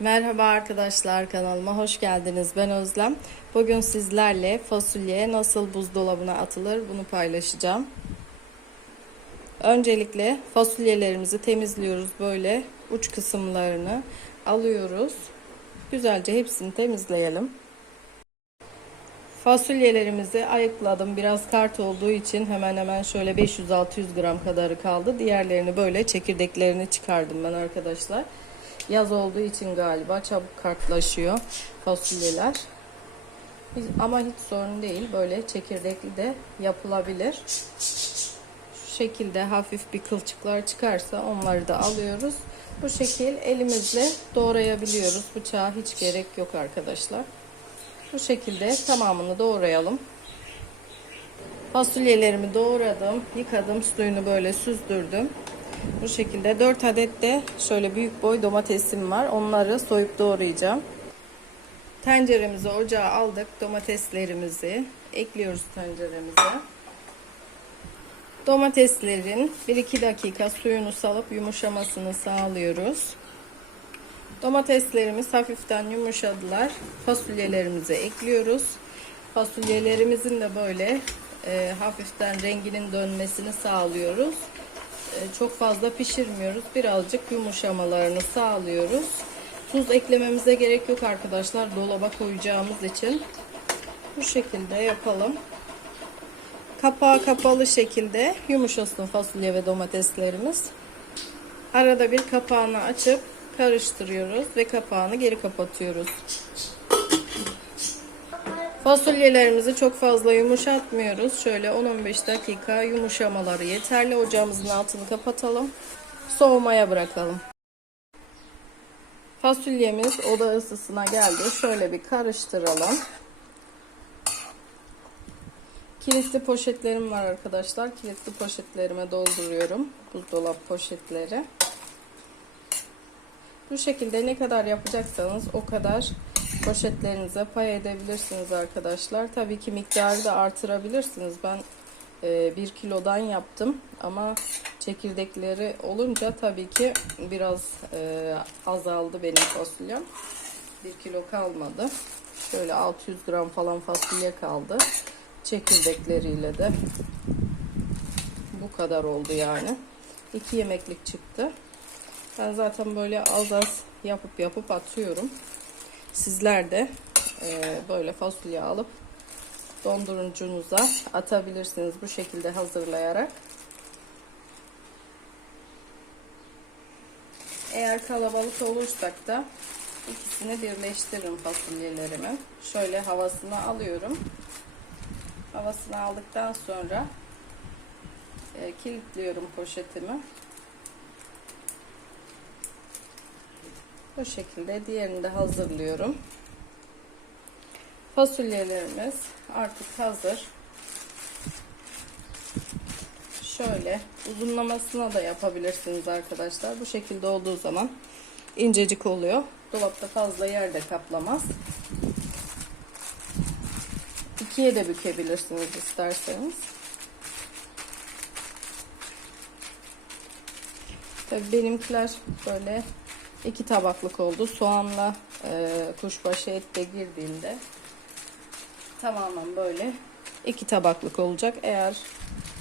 Merhaba arkadaşlar kanalıma hoş geldiniz. Ben Özlem. Bugün sizlerle fasulye nasıl buzdolabına atılır bunu paylaşacağım. Öncelikle fasulyelerimizi temizliyoruz böyle uç kısımlarını alıyoruz. Güzelce hepsini temizleyelim. Fasulyelerimizi ayıkladım. Biraz kart olduğu için hemen hemen şöyle 500-600 gram kadarı kaldı. Diğerlerini böyle çekirdeklerini çıkardım ben arkadaşlar. Yaz olduğu için galiba çabuk kartlaşıyor fasulyeler. Ama hiç sorun değil. Böyle çekirdekli de yapılabilir. Şu şekilde hafif bir kılçıklar çıkarsa onları da alıyoruz. Bu şekil elimizle doğrayabiliyoruz. Bıçağa hiç gerek yok arkadaşlar. Bu şekilde tamamını doğrayalım. Fasulyelerimi doğradım, yıkadım, suyunu böyle süzdürdüm. Bu şekilde 4 adet de şöyle büyük boy domatesim var. Onları soyup doğrayacağım. Tenceremizi ocağa aldık. Domateslerimizi ekliyoruz tenceremize. Domateslerin 1-2 dakika suyunu salıp yumuşamasını sağlıyoruz. Domateslerimiz hafiften yumuşadılar. Fasulyelerimizi ekliyoruz. Fasulyelerimizin de böyle e, hafiften renginin dönmesini sağlıyoruz. E, çok fazla pişirmiyoruz. Birazcık yumuşamalarını sağlıyoruz. Tuz eklememize gerek yok arkadaşlar. Dolaba koyacağımız için. Bu şekilde yapalım. Kapağı kapalı şekilde yumuşasın fasulye ve domateslerimiz. Arada bir kapağını açıp karıştırıyoruz ve kapağını geri kapatıyoruz. Fasulyelerimizi çok fazla yumuşatmıyoruz. Şöyle 10-15 dakika yumuşamaları yeterli. Ocağımızın altını kapatalım. Soğumaya bırakalım. Fasulyemiz oda ısısına geldi. Şöyle bir karıştıralım. Kilitli poşetlerim var arkadaşlar. Kilitli poşetlerime dolduruyorum. Buzdolap poşetleri. Bu şekilde ne kadar yapacaksanız o kadar poşetlerinize pay edebilirsiniz arkadaşlar. Tabii ki miktarı da artırabilirsiniz. Ben 1 kilodan yaptım ama çekirdekleri olunca tabii ki biraz e, azaldı benim fasulyem. 1 kilo kalmadı. Şöyle 600 gram falan fasulye kaldı. Çekirdekleriyle de bu kadar oldu yani. 2 yemeklik çıktı. Ben zaten böyle az az yapıp yapıp atıyorum. Sizler de e, böyle fasulye alıp dondurucunuza atabilirsiniz bu şekilde hazırlayarak. Eğer kalabalık olursak da ikisini birleştiririm fasulyelerimi. Şöyle havasını alıyorum. Havasını aldıktan sonra e, kilitliyorum poşetimi. Bu şekilde diğerini de hazırlıyorum. Fasulyelerimiz artık hazır. Şöyle uzunlamasına da yapabilirsiniz arkadaşlar. Bu şekilde olduğu zaman incecik oluyor. Dolapta fazla yer de kaplamaz. İkiye de bükebilirsiniz isterseniz. Tabii benimkiler böyle iki tabaklık oldu. Soğanla e, kuşbaşı et de girdiğinde tamamen böyle iki tabaklık olacak. Eğer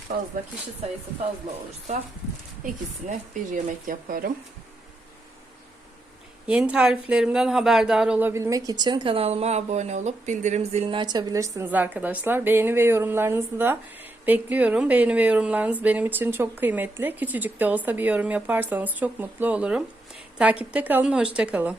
fazla kişi sayısı fazla olursa ikisini bir yemek yaparım. Yeni tariflerimden haberdar olabilmek için kanalıma abone olup bildirim zilini açabilirsiniz arkadaşlar. Beğeni ve yorumlarınızı da bekliyorum. Beğeni ve yorumlarınız benim için çok kıymetli. Küçücük de olsa bir yorum yaparsanız çok mutlu olurum. Takipte kalın, hoşça kalın.